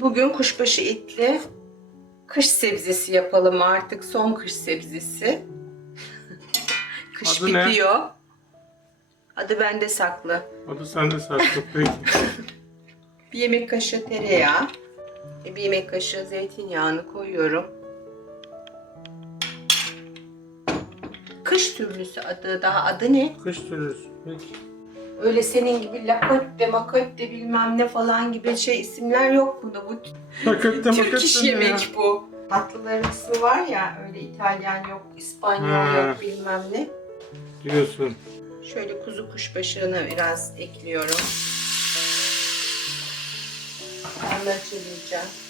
Bugün kuşbaşı etli kış sebzesi yapalım artık. Son kış sebzesi. kış Adı ne? bitiyor. Adı bende saklı. Adı sende saklı peki. Bir yemek kaşığı tereyağı. ve Bir yemek kaşığı zeytinyağını koyuyorum. Kış türlüsü adı daha adı ne? Kış türlüsü peki. Öyle senin gibi lakotte makotte bilmem ne falan gibi şey isimler yok bunda. Bu Pakette Türk iş ne ya? yemek bu. Tatlıların ismi var ya öyle İtalyan yok, İspanyol Ha. yok bilmem ne. Diyorsun. Şöyle kuzu kuşbaşını biraz ekliyorum. Çevireceğim. Ne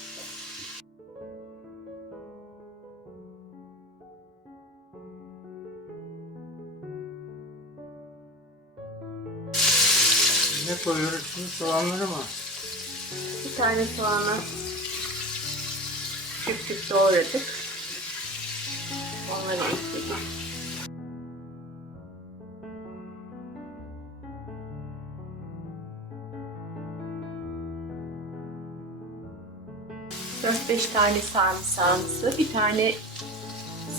koyuyoruz şimdi soğanları mı? Bir tane soğanı küp küp doğradık. Onları ekledik. Dört beş tane sarımsağımızı, bir tane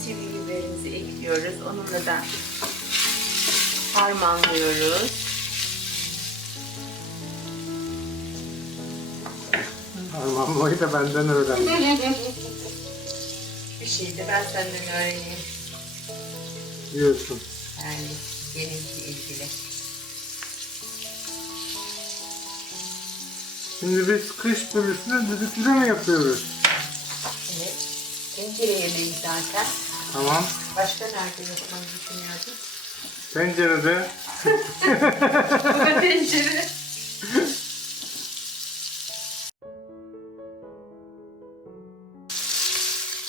sivri biberimizi ekliyoruz. Onunla da harmanlıyoruz. Harmanlayı da benden öğren. Bir şey de ben senden öğreneyim. Diyorsun. Yani benimki ilgili. Şimdi biz kış türlüsünü düdüklüde mi yapıyoruz? Evet. Tencere yemeği zaten. Tamam. Başka nerede yapmayı düşünüyordun? Tencerede Bu da tencere.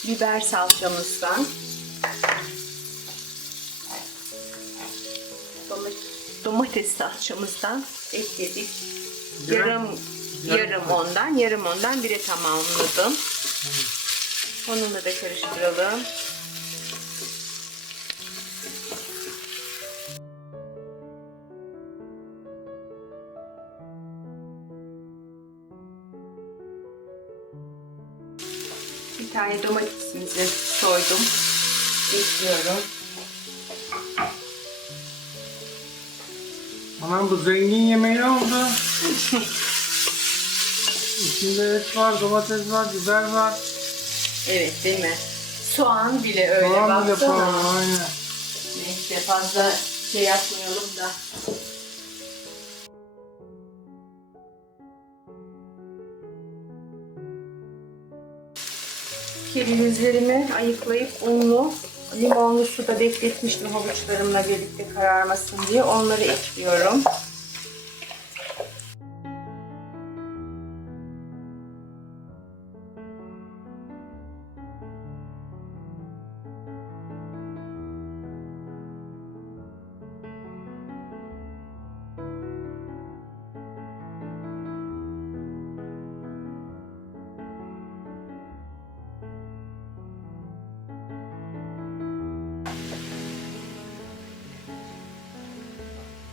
Biber salçamızdan domates, salçamızdan ekledik. Yarım- Yarım yarım yarım koy. ondan, yarım ondan bire tamamladım. Onunla da karıştıralım. Bir tane domatesimizi soydum. Ekliyorum. Anam bu zengin yemeği oldu. İçinde et var, domates var, biber var. Evet değil mi? Soğan bile öyle Soğan bile baksana. falan aynen. Neyse fazla şey yapmayalım da. Kerevizlerimi ayıklayıp unlu, limonlu suda bekletmiştim havuçlarımla birlikte kararmasın diye. Onları ekliyorum.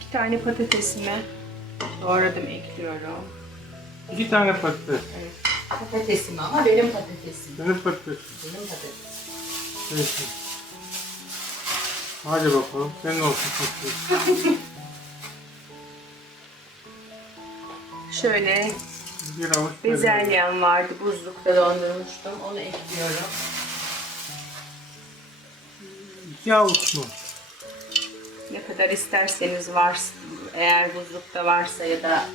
İki tane patatesimi doğradım ekliyorum. İki tane patates. Evet. Patatesim ama benim patatesim. Senin patates. Benim patatesim. Neyse. Hadi bakalım. Senin olsun patates. Şöyle Bir avuç bezelye. bezelyem vardı buzlukta dondurmuştum. Onu ekliyorum. İki avuç mu? Ne kadar isterseniz varsa eğer buzlukta varsa ya da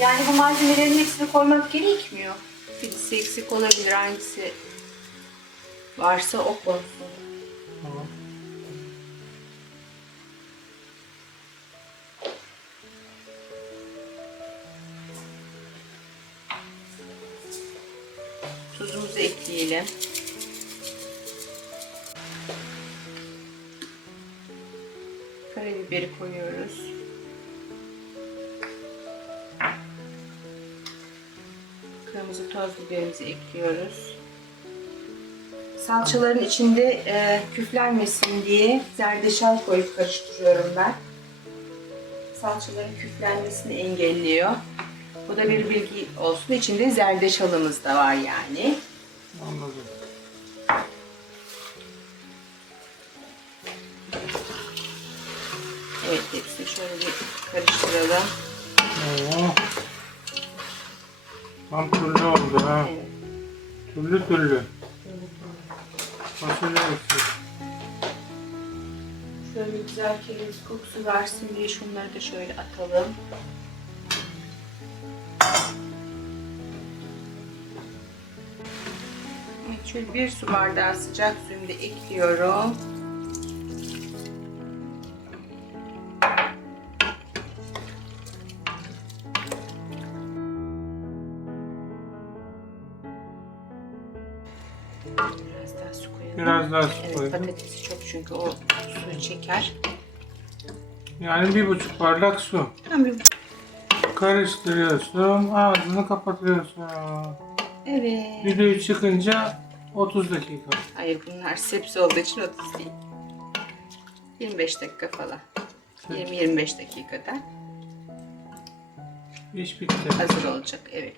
yani bu malzemelerin hepsini koymak gerekmiyor. Birisi eksik olabilir hangisi varsa o konsun. Tamam. Tuzumuzu ekleyelim. Karabiberi koyuyoruz. Kırmızı toz biberimizi ekliyoruz. Salçaların içinde e, küflenmesin diye zerdeçal koyup karıştırıyorum ben. Salçaların küflenmesini engelliyor. Bu da bir bilgi olsun. İçinde zerdeçalımız da var yani. Anladım. Evet hepsini şöyle bir karıştıralım. Oo. Tam türlü oldu ha. Evet. Türlü türlü. Fasulye eksik. Şöyle güzel kereviz kokusu versin diye şunları da şöyle atalım. Evet, şöyle bir su bardağı sıcak suyumu da ekliyorum. Biraz daha su koyalım. Biraz daha su Evet, koydum. patatesi çok çünkü o suyu çeker. Yani bir buçuk bardak su. Tam bir Karıştırıyorsun, ağzını kapatıyorsun. Evet. Düdüğü çıkınca 30 dakika. Hayır bunlar sebze olduğu için 30 değil. 25 dakika falan. 20-25 dakikada İş bitti. hazır olacak. Evet.